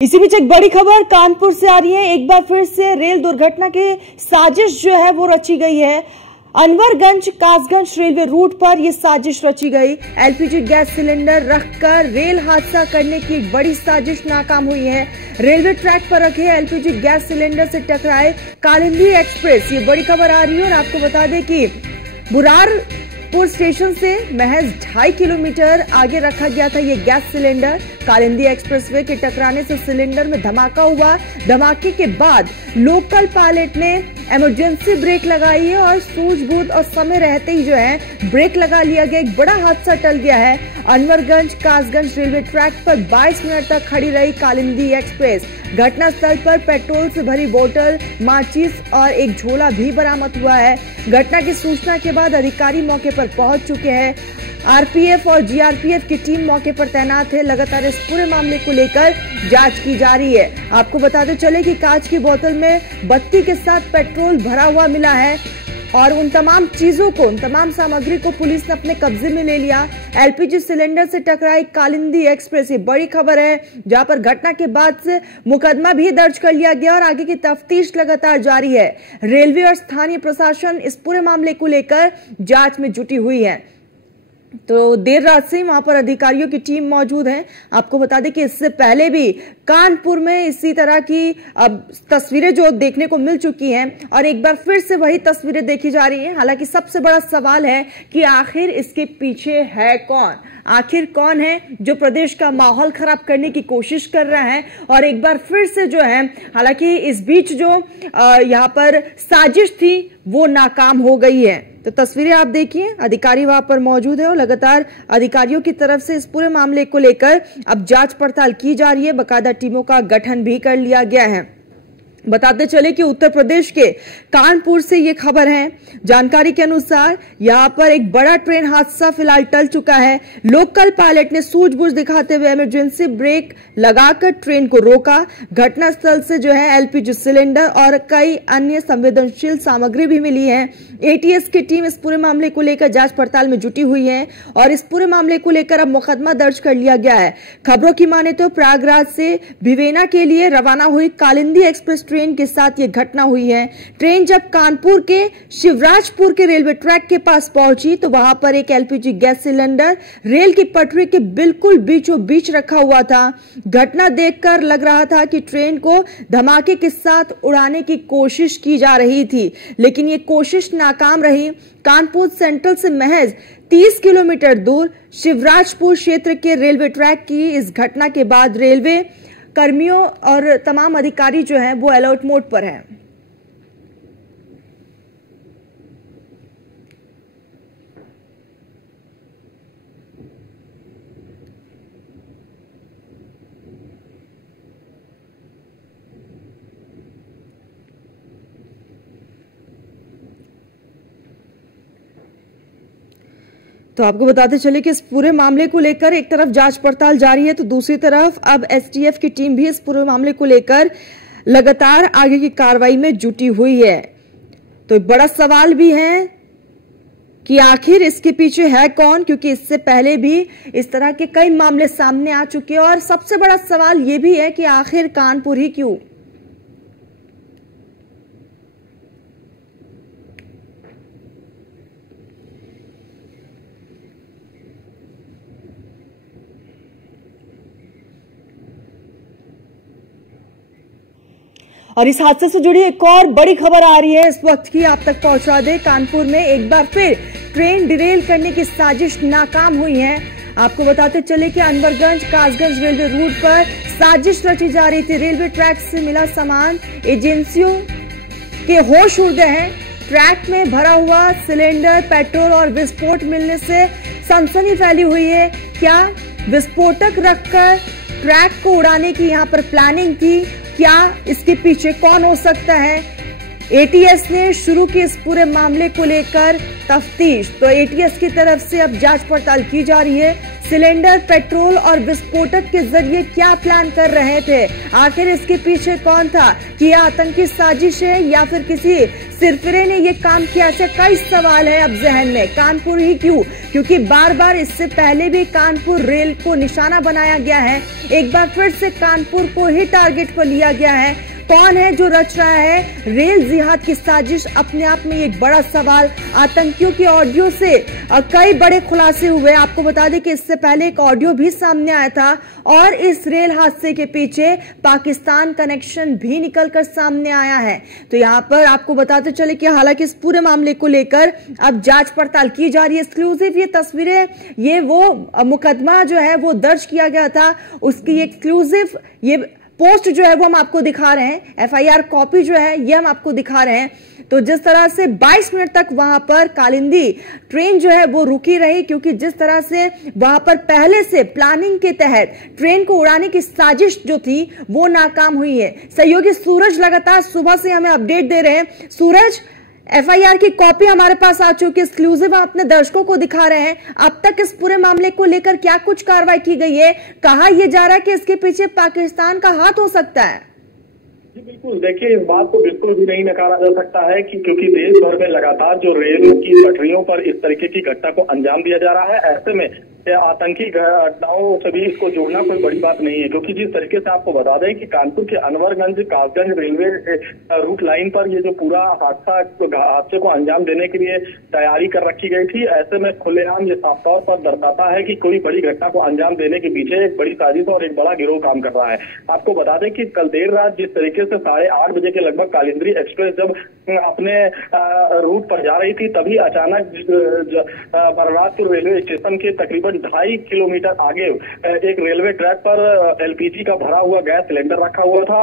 इसी बीच एक बड़ी खबर कानपुर से आ रही है। एक बार फिर से रेल दुर्घटना की साजिश जो है वो रची गई है। अनवरगंज कासगंज रेलवे रूट पर यह साजिश रची गई। एलपीजी गैस सिलेंडर रखकर रेल हादसा करने की एक बड़ी साजिश नाकाम हुई है। रेलवे ट्रैक पर रखे एलपीजी गैस सिलेंडर से टकराए कालिंदी एक्सप्रेस। ये बड़ी खबर आ रही है और आपको बता दें कि बुरारपुर स्टेशन से महज 2.5 किलोमीटर आगे रखा गया था ये गैस सिलेंडर। कालिंदी एक्सप्रेसवे के टकराने से सिलेंडर में धमाका हुआ। धमाके के बाद लोकल पायलट ने इमरजेंसी ब्रेक लगाई है और सूझबूझ और समय रहते ही जो है ब्रेक लगा लिया गया। एक बड़ा हादसा टल गया है। अनवरगंज कासगंज रेलवे ट्रैक पर 22 मिनट तक खड़ी रही कालिंदी एक्सप्रेस। घटनास्थल पर पेट्रोल से भरी बोतल, माचिस और एक झोला भी बरामद हुआ है। घटना की सूचना के बाद अधिकारी मौके पर पहुंच चुके हैं। आरपीएफ और जीआरपीएफ की टीम मौके पर तैनात है। लगातार इस पूरे मामले को लेकर जांच की जा रही है। आपको बताते चले कि कांच की बोतल में बत्ती के साथ पेट्रोल भरा हुआ मिला है और उन तमाम चीजों को, उन तमाम सामग्री को पुलिस ने अपने कब्जे में ले लिया। एलपीजी सिलेंडर से टकराई कालिंदी एक्सप्रेस, ये बड़ी खबर है, जहां पर घटना के बाद से मुकदमा भी दर्ज कर लिया गया और आगे की तफ्तीश लगातार जारी है। रेलवे और स्थानीय प्रशासन इस पूरे मामले को लेकर जांच में जुटी हुई है। तो देर रात से वहां पर अधिकारियों की टीम मौजूद है। आपको बता दें कि इससे पहले भी कानपुर में इसी तरह की अब तस्वीरें जो देखने को मिल चुकी हैं और एक बार फिर से वही तस्वीरें देखी जा रही हैं। हालांकि सबसे बड़ा सवाल है कि आखिर इसके पीछे है कौन, आखिर कौन है जो प्रदेश का माहौल खराब करने की कोशिश कर रहा है। और एक बार फिर से जो है, हालांकि इस बीच जो यहाँ पर साजिश थी वो नाकाम हो गई है। तो तस्वीरें आप देखिए, अधिकारी वहां पर मौजूद है और लगातार अधिकारियों की तरफ से इस पूरे मामले को लेकर अब जांच पड़ताल की जा रही है। बाकायदा टीमों का गठन भी कर लिया गया है। बताते चले कि उत्तर प्रदेश के कानपुर से ये खबर है। जानकारी के अनुसार यहां पर एक बड़ा ट्रेन हादसा फिलहाल टल चुका है। लोकल पायलट ने सूझबूझ दिखाते हुए इमरजेंसी ब्रेक लगाकर ट्रेन को रोका। घटनास्थल से जो है एलपीजी सिलेंडर और कई अन्य संवेदनशील सामग्री भी मिली है। एटीएस की टीम इस पूरे मामले को लेकर जांच पड़ताल में जुटी हुई है और इस पूरे मामले को लेकर अब मुकदमा दर्ज कर लिया गया है। खबरों की माने तो प्रयागराज से भिवेना के लिए रवाना हुई कालिंदी एक्सप्रेस ट्रेन के साथ ये घटना हुई है। ट्रेन जब कानपुर के शिवराजपुर के रेलवे ट्रैक के पास पहुंची तो वहां पर एक एलपीजी गैस सिलेंडर रेल की पटरी के बिल्कुल बीचों बीच रखा हुआ था। घटना देखकर लग रहा था कि ट्रेन को धमाके के साथ उड़ाने की कोशिश की जा रही थी, लेकिन ये कोशिश नाकाम रही। कानपुर सेंट्रल से महज 30 किलोमीटर दूर शिवराजपुर क्षेत्र के रेलवे ट्रैक की इस घटना के बाद रेलवे कर्मियों और तमाम अधिकारी जो हैं वो अलर्ट मोड पर हैं। तो आपको बताते चले कि इस पूरे मामले को लेकर एक तरफ जांच पड़ताल जारी है तो दूसरी तरफ अब एसटीएफ की टीम भी इस पूरे मामले को लेकर लगातार आगे की कार्रवाई में जुटी हुई है। तो एक बड़ा सवाल भी है कि आखिर इसके पीछे है कौन, क्योंकि इससे पहले भी इस तरह के कई मामले सामने आ चुके हैं और सबसे बड़ा सवाल यह भी है कि आखिर कानपुर ही क्यों। और इस हादसे से जुड़ी एक और बड़ी खबर आ रही है इस वक्त की, आप तक पहुंचा दे। कानपुर में एक बार फिर ट्रेन डिरेल करने की साजिश नाकाम हुई है। आपको बताते चले कि अनवरगंज कासगंज रेलवे रूट पर साजिश रची जा रही थी। रेलवे ट्रैक से मिला सामान एजेंसियों के होश उड़ गए हैं। ट्रैक में भरा हुआ सिलेंडर, पेट्रोल और विस्फोट मिलने से सनसनी फैली हुई है। क्या विस्फोटक रखकर ट्रैक को उड़ाने की यहाँ पर प्लानिंग थी? क्या इसके पीछे कौन हो सकता है? एटीएस ने शुरू की इस पूरे मामले को लेकर तफ्तीश। तो एटीएस की तरफ से अब जांच पड़ताल की जा रही है। सिलेंडर, पेट्रोल और विस्फोटक के जरिए क्या प्लान कर रहे थे, आखिर इसके पीछे कौन था, कि यह आतंकी साजिश है या फिर किसी सिरफिरे ने ये काम किया, ऐसे कई सवाल है अब जहन में। कानपुर ही क्यों? क्योंकि बार बार इससे पहले भी कानपुर रेल को निशाना बनाया गया है, एक बार फिर से कानपुर को ही टारगेट पर लिया गया है। कौन है जो रच रहा है रेल जिहाद की साजिश, अपने आप में एक बड़ा सवाल। आतंकियों के ऑडियो से कई बड़े खुलासे हुए। आपको बता दें कि इससे पहले एक ऑडियो भी सामने आया था और इस रेल हादसे के पीछे पाकिस्तान कनेक्शन भी निकलकर सामने आया है। तो यहां पर आपको बताते चले कि हालांकि इस पूरे मामले को लेकर अब जांच पड़ताल की जा रही है। एक्सक्लूसिव ये तस्वीरें, ये वो मुकदमा जो है वो दर्ज किया गया था, उसकी एक्सक्लूसिव ये पोस्ट जो है वो हम आपको दिखा रहे हैं। एफआईआर कॉपी जो है ये हम आपको दिखा रहे हैं। तो जिस तरह से 22 मिनट तक वहां पर कालिंदी ट्रेन जो है वो रुकी रही, क्योंकि जिस तरह से वहां पर पहले से प्लानिंग के तहत ट्रेन को उड़ाने की साजिश जो थी वो नाकाम हुई है। सहयोगी सूरज लगातार सुबह से हमें अपडेट दे रहे हैं। सूरज, एफआईआर की कॉपी हमारे पास आ चुकी है, एक्सक्लूसिव हम अपने दर्शकों को दिखा रहे हैं। अब तक इस पूरे मामले को लेकर क्या कुछ कार्रवाई की गई है? कहा यह जा रहा है कि इसके पीछे पाकिस्तान का हाथ हो सकता है? जी बिल्कुल, देखिए इस बात को बिल्कुल भी नहीं नकारा जा सकता है कि क्योंकि देश भर में लगातार जो रेल की पटरियों पर इस तरीके की घटना को अंजाम दिया जा रहा है, ऐसे में आतंकी घटनाओं से भी इसको जोड़ना कोई बड़ी बात नहीं है। क्योंकि जिस तरीके से आपको बता दें कि कानपुर के Anwarganj Kasganj railway route line पर ये जो पूरा हादसे को अंजाम देने के लिए तैयारी कर रखी गई थी, ऐसे में खुलेआम ये साफ तौर पर दर्शाता है कि कोई बड़ी घटना को अंजाम देने के पीछे एक बड़ी साजिश और एक बड़ा गिरोह काम कर रहा है। आपको बता दें कि कल देर रात जिस तरीके से 8:30 बजे के लगभग कालिंदी एक्सप्रेस जब अपने रूट पर जा रही थी, तभी अचानक बलराजपुर रेलवे स्टेशन के तकरीबन 2.5 किलोमीटर आगे एक रेलवे ट्रैक पर एलपीजी का भरा हुआ गैस सिलेंडर रखा हुआ था।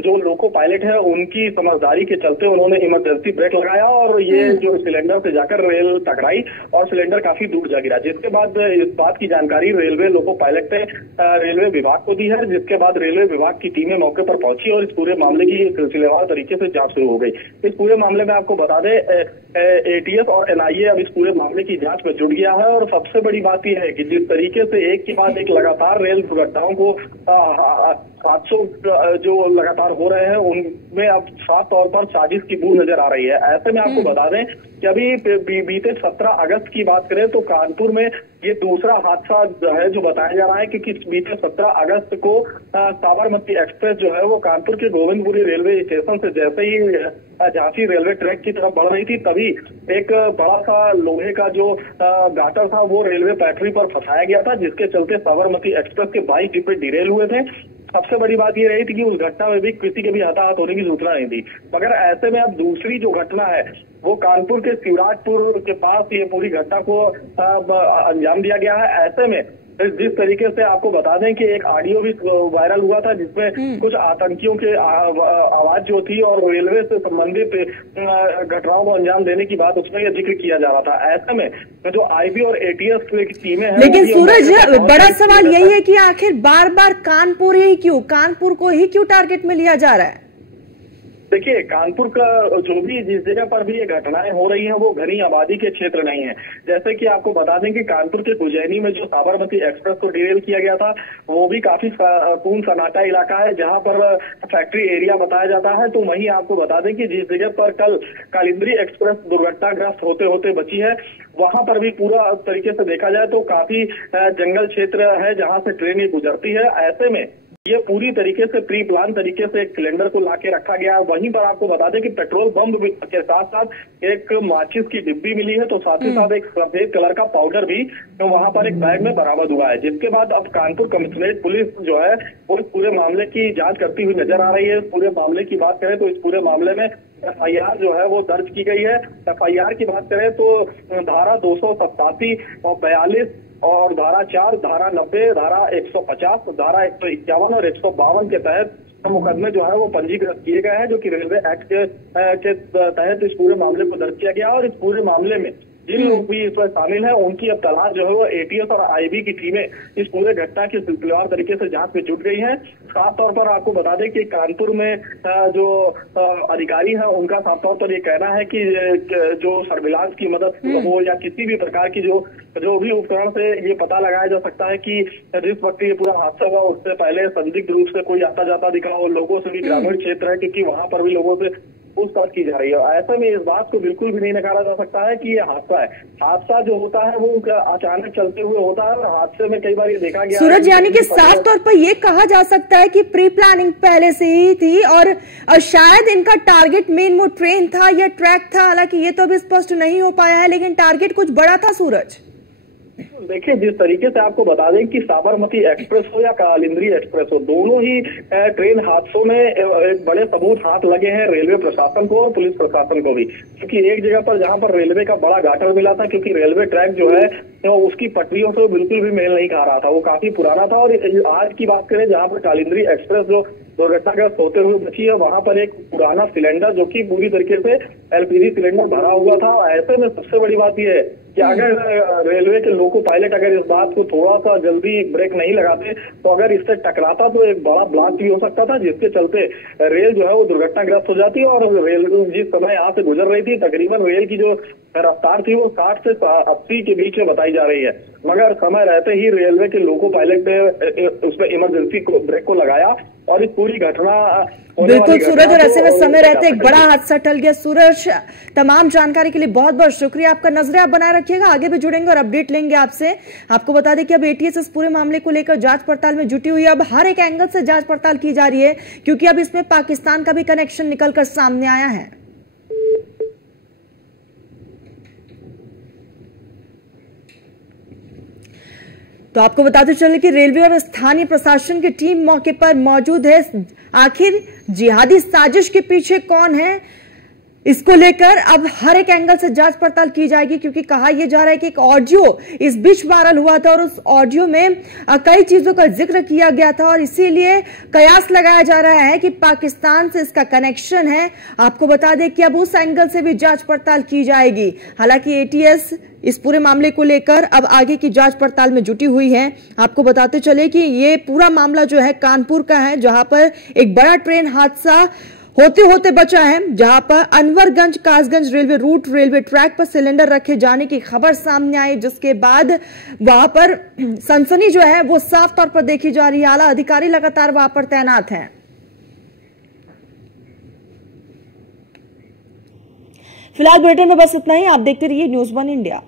जो लोको पायलट है उनकी समझदारी के चलते उन्होंने इमरजेंसी ब्रेक लगाया और ये जो सिलेंडर से जाकर रेल टकराई और सिलेंडर काफी दूर जा गिरा। जिसके बाद इस बात की जानकारी रेलवे लोको पायलट ने रेलवे विभाग को दी है, जिसके बाद रेलवे विभाग की टीमें मौके पर पहुंची और इस पूरे मामले की सिलसिलेवार तरीके से जांच शुरू हो गई। इस पूरे मामले में आपको बता दें एटीएस और एनआईए अब इस पूरे मामले की जांच में जुट गया है। और सबसे बड़ी बात यह है कि जिस तरीके से एक के बाद एक लगातार रेल दुर्घटनाओं को हादसों जो लगातार हो रहे हैं उनमें अब साफ तौर पर साजिश की बू नजर आ रही है। ऐसे में आपको बता दें कि अभी बीते 17 अगस्त की बात करें तो कानपुर में ये दूसरा हादसा है जो बताया जा रहा है, क्योंकि बीते 17 अगस्त को साबरमती एक्सप्रेस जो है वो कानपुर के गोविंदपुरी रेलवे स्टेशन से जैसे ही झांसी रेलवे ट्रैक की तरफ बढ़ रही थी, तभी एक बड़ा सा लोहे का जो गाटर था वो रेलवे पटरी पर फंसाया गया था, जिसके चलते साबरमती एक्सप्रेस के 22 डिब्बे डिरेल हुए थे। सबसे बड़ी बात ये रही थी कि उस घटना में भी किसी के भी हताहत होने की सूचना नहीं थी। मगर ऐसे में अब दूसरी जो घटना है वो कानपुर के शिवराजपुर के पास ये पूरी घटना को अंजाम दिया गया है। ऐसे में जिस तरीके से आपको बता दें कि एक ऑडियो भी वायरल हुआ था जिसमें कुछ आतंकियों के आवाज जो थी और रेलवे से संबंधित घटनाओं को अंजाम देने की बात उसमें यह जिक्र किया जा रहा था। ऐसे में जो आईबी और एटीएस की टीमें हैं, लेकिन सूरज बड़ा सवाल यही है कि आखिर बार बार कानपुर ही क्यों, कानपुर को ही क्यों टारगेट में लिया जा रहा है? देखिए कानपुर का जो भी जिस जगह पर भी ये घटनाएं हो रही हैं वो घनी आबादी के क्षेत्र नहीं है। जैसे कि आपको बता दें कि कानपुर के उज्जैनी में जो साबरमती एक्सप्रेस को डिरेल किया गया था वो भी काफी खून सन्नाटा इलाका है जहां पर फैक्ट्री एरिया बताया जाता है। तो वहीं आपको बता दें कि जिस जगह पर कल कालिंदी एक्सप्रेस दुर्घटनाग्रस्त होते होते बची है वहां पर भी पूरा तरीके से देखा जाए तो काफी जंगल क्षेत्र है जहां से ट्रेन गुजरती है। ऐसे में ये पूरी तरीके से प्री प्लान तरीके से एक सिलेंडर को लाके रखा गया है। वहीं पर आपको बता दें कि पेट्रोल बम के साथ साथ एक माचिस की डिब्बी मिली है, तो साथ ही साथ एक सफेद कलर का पाउडर भी तो वहां पर एक बैग में बरामद हुआ है। जिसके बाद अब कानपुर कमिश्नरेट पुलिस जो है वो इस पूरे मामले की जांच करती हुई नजर आ रही है। इस पूरे मामले की बात करें तो इस पूरे मामले में एफआईआर जो है वो दर्ज की गई है। एफआईआर की बात करें तो धारा 287 और 42 और धारा 4, धारा 90, धारा 150, धारा 151 और 152 के तहत मुकदमे जो है वो पंजीकृत किए गए हैं, जो कि रेलवे एक्ट के तहत इस पूरे मामले को दर्ज किया गया और इस पूरे मामले में जिन लोग भी इसमें शामिल हैं उनकी अब तलाश जो है वो एटीएस और आईबी की टीमें इस पूरे घटना की सिलसिलेवार तरीके से जांच में जुट गई हैं। खास तौर पर आपको बता दें कि कानपुर में जो अधिकारी हैं उनका साफ तौर पर ये कहना है कि जो सर्विलांस की मदद हो या किसी भी प्रकार की जो भी उपकरण से ये पता लगाया जा सकता है कि जिस वक्त ये पूरा हादसा हुआ उससे पहले संदिग्ध रूप से कोई आता जाता दिखा हो, लोगों से भी ग्रामीण क्षेत्र है क्योंकि वहां पर भी लोगों से पूछताछ की जा रही है। ऐसे में इस बात को बिल्कुल भी नहीं नकारा जा सकता है कि ये हादसा है। हादसा जो होता है वो अचानक चलते हुए होता है और हादसे में कई बार ये देखा गया सूरज, यानी कि साफ तौर पर ये कहा जा सकता है कि प्री प्लानिंग पहले से ही थी और शायद इनका टारगेट मेन वो ट्रेन था या ट्रैक था। हालांकि ये तो अभी स्पष्ट नहीं हो पाया है, लेकिन टारगेट कुछ बड़ा था सूरज। देखिए, जिस तरीके से आपको बता दें कि साबरमती एक्सप्रेस हो या कालिंदी एक्सप्रेस हो, दोनों ही ट्रेन हादसों में एक बड़े सबूत हाथ लगे हैं रेलवे प्रशासन को और पुलिस प्रशासन को भी। क्योंकि एक जगह पर जहां पर रेलवे का बड़ा गाटर मिला था, क्योंकि रेलवे ट्रैक जो है तो उसकी पटरियों से बिल्कुल भी मेल नहीं खा रहा था, वो काफी पुराना था। और आज की बात करें जहां पर कालिंदी एक्सप्रेस जो दुर्घटनाग्रस्त होते हुए बची है, वहां पर एक पुराना सिलेंडर जो कि पूरी तरीके से एलपीजी सिलेंडर भरा हुआ था। ऐसे में सबसे बड़ी बात यह है कि अगर रेलवे के लोको पायलट अगर इस बात को थोड़ा सा जल्दी ब्रेक नहीं लगाते तो अगर इससे टकराता तो एक बड़ा ब्लास्ट भी हो सकता था, जिसके चलते रेल जो है वो दुर्घटनाग्रस्त हो जाती। और रेल जिस समय यहाँ से गुजर रही थी, तकरीबन रेल की जो रफ्तार थी वो 60 से 80 के बीच में बताई जा रही है, मगर समय रहते ही रेलवे के लोको पायलट ने उसमें इमरजेंसी ब्रेक को लगाया और इस पूरी घटना बिल्कुल सूरज, और ऐसे में समय रहते एक बड़ा हादसा टल गया। सूरज, तमाम जानकारी के लिए बहुत बहुत शुक्रिया। आपका नजरें आप बनाए रखिएगा, आगे भी जुड़ेंगे और अपडेट लेंगे आपसे। आपको बता दें कि अब एटीएस इस पूरे मामले को लेकर जांच पड़ताल में जुटी हुई है। अब हर एक एंगल से जांच पड़ताल की जा रही है, क्योंकि अब इसमें पाकिस्तान का भी कनेक्शन निकलकर सामने आया है। तो आपको बताते चले कि रेलवे और स्थानीय प्रशासन की टीम मौके पर मौजूद है। आखिर जिहादी साजिश के पीछे कौन है, इसको लेकर अब हर एक एंगल से जांच पड़ताल की जाएगी, क्योंकि कहा यह जा रहा है कि एक ऑडियो इस बीच वायरल हुआ था और उस ऑडियो में कई चीजों का जिक्र किया गया था और इसीलिए कयास लगाया जा रहा है कि पाकिस्तान से इसका कनेक्शन है। आपको बता दें कि अब उस एंगल से भी जांच पड़ताल की जाएगी। हालांकि एटीएस इस पूरे मामले को लेकर अब आगे की जांच पड़ताल में जुटी हुई है। आपको बताते चले कि ये पूरा मामला जो है कानपुर का है, जहां पर एक बड़ा ट्रेन हादसा होते होते बचा है, जहां पर Anwarganj Kasganj railway route railway track पर सिलेंडर रखे जाने की खबर सामने आई, जिसके बाद वहां पर सनसनी जो है वो साफ तौर पर देखी जा रही है। आला अधिकारी लगातार वहां पर तैनात हैं। फिलहाल बुलेटिन में बस इतना ही। आप देखते रहिए न्यूज़ 1 इंडिया।